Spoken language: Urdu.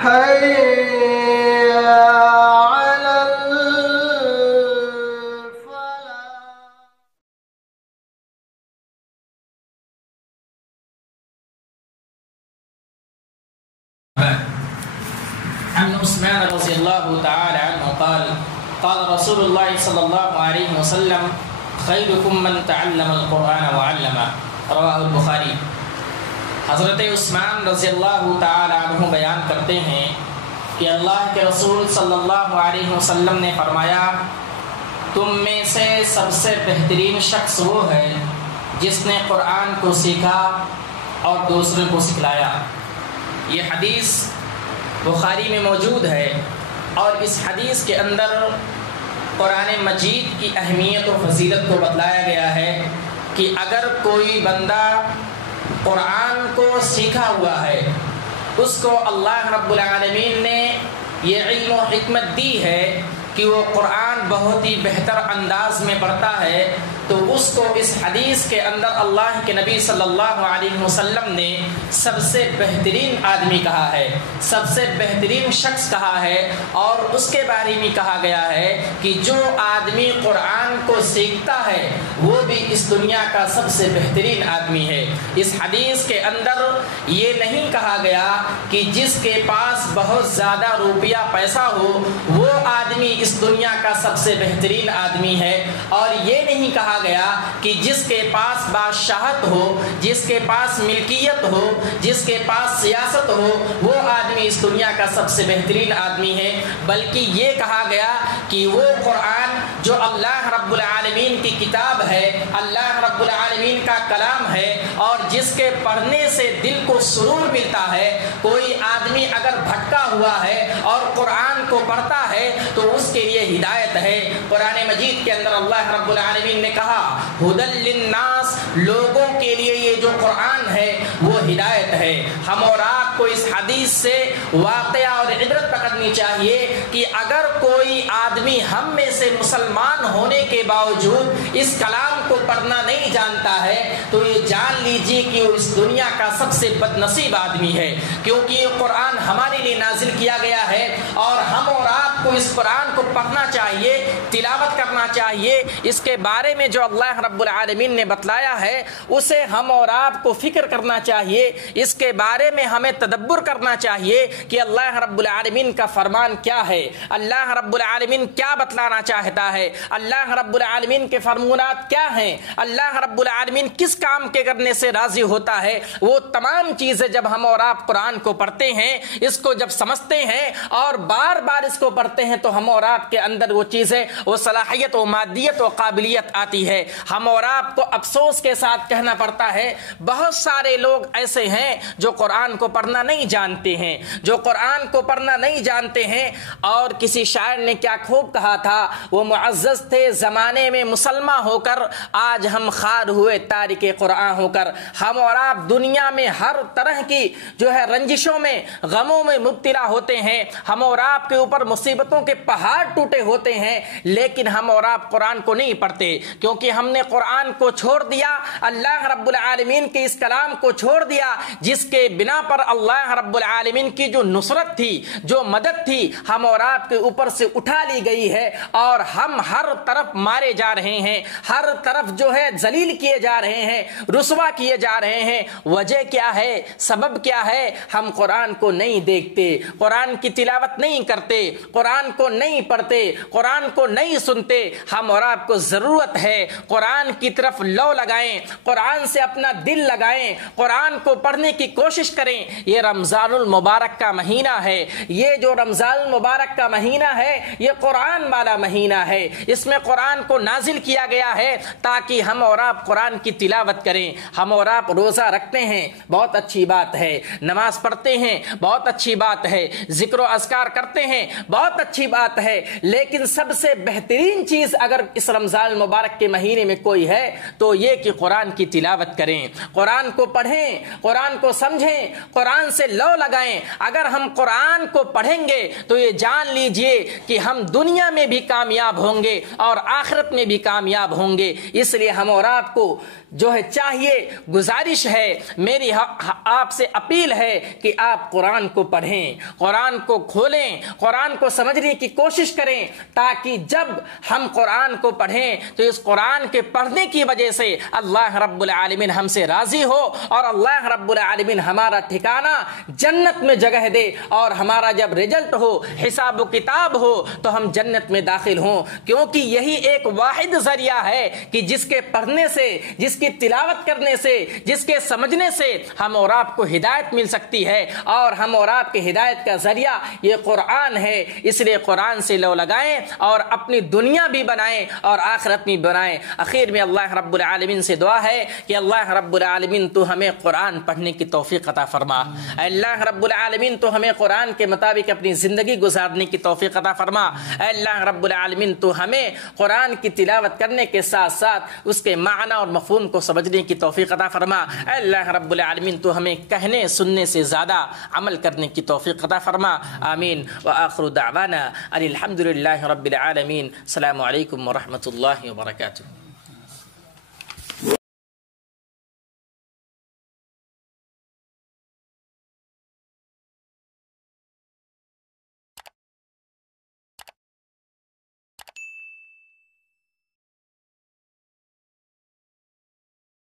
حي على عن عثمان رضی اللہ تعالی عنہ قال قال رسول اللہ صلی اللہ علیہ وسلم خیرکم من تعلم القرآن وعلمہ رواہ البخاری۔ حضرت عثمان رضی اللہ تعالی عنہ بیان کرتے ہیں کہ اللہ کے رسول صلی اللہ علیہ وسلم نے فرمایا، تم میں سے سب سے بہترین شخص وہ ہے جس نے قرآن کو سیکھا اور دوسروں کو سکھلایا۔ یہ حدیث بخاری میں موجود ہے، اور اس حدیث کے اندر قرآن مجید کی اہمیت و فضیلت کو بتلایا گیا ہے کہ اگر کوئی بندہ قرآن کو سیکھا ہوا ہے، اس کو اللہ رب العالمین نے یہ علم و حکمت دی ہے کہ وہ قرآن بہت ہی بہتر انداز میں پڑھتا ہے، تو اس کو اس حدیث کے اندر اللہ کے نبی صلی اللہ علیہ وسلم نے سب سے بہترین آدمی کہا ہے، سب سے بہترین شخص کہا ہے، اور اس کے بارے میں کہا گیا ہے کہ جو آدمی قرآن کو سیکھتا ہے وہ بھی اس دنیا کا سب سے بہترین آدمی ہے۔ اس حدیث کے اندر یہ نہیں کہا گیا کہ جس کے پاس بہت زیادہ روپیہ پیسہ ہو وہ آدمی اس دنیا کا سب سے بہترین آدمی ہے، اور یہ نہیں کہا گیا کہ جس کے پاس بادشاہت ہو، جس کے پاس ملکیت ہو، جس کے پاس سیاست ہو، وہ آدمی اس دنیا کا سب سے بہترین آدمی ہے، بلکہ یہ کہا گیا کہ وہ قرآن جو اللہ رب العالمین کی کتاب ہے، اللہ رب العالمین کا کلام ہے، اور جس کے پڑھنے سے دل کو سرور ملتا ہے۔ کوئی آدمی اگر بھٹکا ہوا ہے اور قرآن کو پڑھتا ہے تو اس کے لیے ہدایت ہے۔ قرآن مجید کے اندر اللہ رب العالمین نے کہا ھدی للناس، لوگوں کے لیے یہ جو قرآن ہے وہ ہدایت ہے۔ ہم اور آپ کو اس حدیث سے واقعہ اور عبرت پکڑنی چاہیے کہ اگر کوئی آدمی ہم میں سے مسلمان ہونے کے باوجود اس کلام کو پڑھنا نہیں جانتا ہے تو یہ جان لیجیے کہ وہ اس دنیا کا سب سے بد نصیب آدمی ہے، کیونکہ یہ قرآن ہمارے لیے نازل کیا گیا ہے، اور ہم اور آپ کو اس قرآن کو پڑھنا چاہیے، تلاوت کرنا چاہیے۔ اس کے بارے میں جو اللہ رب العالمین نے بتلایا ہے اسے ہم اور آپ کو فکر کرنا چاہیے، اس کے بارے میں ہمیں تدبر کرنا چاہیے کہ اللہ رب العالمین کا فرمان کیا ہے، اللہ رب العالمین کیا بتلانا چاہتا ہے، اللہ رب العالمین کے فرمانات کیا ہیں، اللہ رب العالمین کس کام کے کرنے سے راضی ہوتا ہے۔ وہ تمام چیزیں جب ہم اور آپ قرآن کو پڑھتے ہیں، اس کو جب سمجھتے ہیں اور بار بار اس کو پڑھتے ہیں تو ہم اور آپ کے اندر وہ چیزیں، وہ صلاحیت و مادیت و قابلیت آتی ہے۔ ہم اور آپ کو افسوس کے ساتھ کہنا پڑتا ہے بہت سارے لوگ ایسے ہیں جو قرآن کو پڑھنا نہیں جانتے ہیں، جو قرآن کو پڑھنا نہیں جانتے ہیں۔ اور کسی شاعر نے کیا خوب کہا تھا، وہ معزز تھے زمانے میں مسلمان ہو کر، آج ہم خوار ہوئے تارک قرآن ہو کر۔ ہم اور آپ دنیا میں ہر طرح کی جو ہے رنجشوں میں، غموں میں مبتلا ہوتے ہیں، ہم اور آپ کے اوپر مصیبتوں کے پہاڑ ٹوٹے ہوتے ہیں، لیکن ہم اور آپ قرآن کو نہیں پڑھتے، کیونکہ ہم نے قرآن کو چھوڑ دیا، اللہ رب العالمین کے اس کلام کو چھوڑ دیا جس کے بنا پر اللہ رب العالمین کی جو نصرت تھی، جو مدد تھی، ہم اور آپ کے اوپر سے اٹھا لی گئی ہے، اور ہم ہر طرف مارے جا رہے ہیں، ہر طرف جو ہے ذلیل کیے جا رہے ہیں، رسوا کیے جا رہے ہیں۔ وجہ کیا ہے، سبب کیا ہے؟ ہم قرآن کو نہیں دیکھتے، قرآن کی تلاوت نہیں کرتے، قرآن کو نہیں پڑھتے، قرآن کو نہیں سنتے۔ ہم اور آپ کو ضرورت ہے قرآن کی طرف لو لگائیں، قرآن سے اپنا دل لگائیں، قرآن کو پڑھنے کی کوشش کریں۔ یہ رمضان المبارک کا مہینہ ہے، یہ جو رمضان المبارک کا مہینہ ہے یہ قرآن والا مہینہ ہے، اس میں قرآن کو نازل کیا گیا ہے تاکہ ہم اور آپ قرآن کی تلاوت کریں۔ ہم اور آپ روزہ رکھتے ہیں، بہت اچھی بات ہے، نماز پڑھتے ہیں، بہت اچھی بات ہے، ذکر و اذکار کرتے ہیں، بہت اچھی بات ہے، لیکن سب سے بہترین چیز اگر اس رمضان المبارک کے مہینے میں کوئی ہے تو یہ کہ قرآن کی تلاوت کریں، قرآن کو پڑھیں، قرآن کو سمجھیں، قرآن سے لو لگائیں۔ اگر ہم قرآن کو پڑھیں گے تو یہ جان لیجئے کہ ہم دنیا میں بھی کامیاب ہوں گے اور آخرت میں بھی کامیاب ہوں گے۔ اس لیے ہم اور آپ کو جو ہے چاہیے، گزارش ہے، میری آپ سے اپیل ہے کہ آپ قرآن کو پڑھیں، قرآن کو کھولیں، قرآن کو سمجھنے کی کوشش کریں، تاکہ جب ہم قرآن کو پڑھیں تو اس قرآن کے پڑھنے کی وجہ سے اللہ رب العالمین ہم سے راضی ہو، اور اللہ رب العالمین ہمارا ٹھکانہ جنت میں جگہ دے، اور ہمارا جب رزلٹ ہو، حساب و کتاب ہو، تو ہم جنت میں داخل ہوں، کیونکہ یہی ایک واحد ذریعہ ہے کہ جس کے پڑھنے سے، جس کی تلاوت کرنے سے، جس کے سمجھنے سے ہم اور آپ کو ہدایت مل سکتی ہے، اور ہم اور آپ کی ہدایت کا ذریعہ یہ قرآن ہے۔ اس لیے قرآن سے لو لگائیں اور اپنی دنیا بھی بنائیں اور آخرت بھی بنائیں۔ اخیر میں اللہ رب العالمین سے دعا ہے کہ اللہ رب العالمین تو ہمیں قرآن پڑھنے کی توفیق عطا فرما، اے اللہ رب العالمین تو ہمیں قرآن کے مطابق اپنی زندگی گزارنے کی توفیق عطا فرما، اے اللہ رب العالمین تو ہمیں قرآن کی تلاوت کرنے کے ساتھ ساتھ اس کے معنی اور مفہوم کو سمجھنے کی توفیق عطا فرما، اے اللہ رب العالمین تو ہمیں کہنے سننے سے زیادہ عمل کرنے کی توفیق عطا فرما، آمین۔ وآخر دعوانا ان الحمد للہ رب العالمین۔ السلام علیکم ورحمۃ اللہ وبرکاتہ۔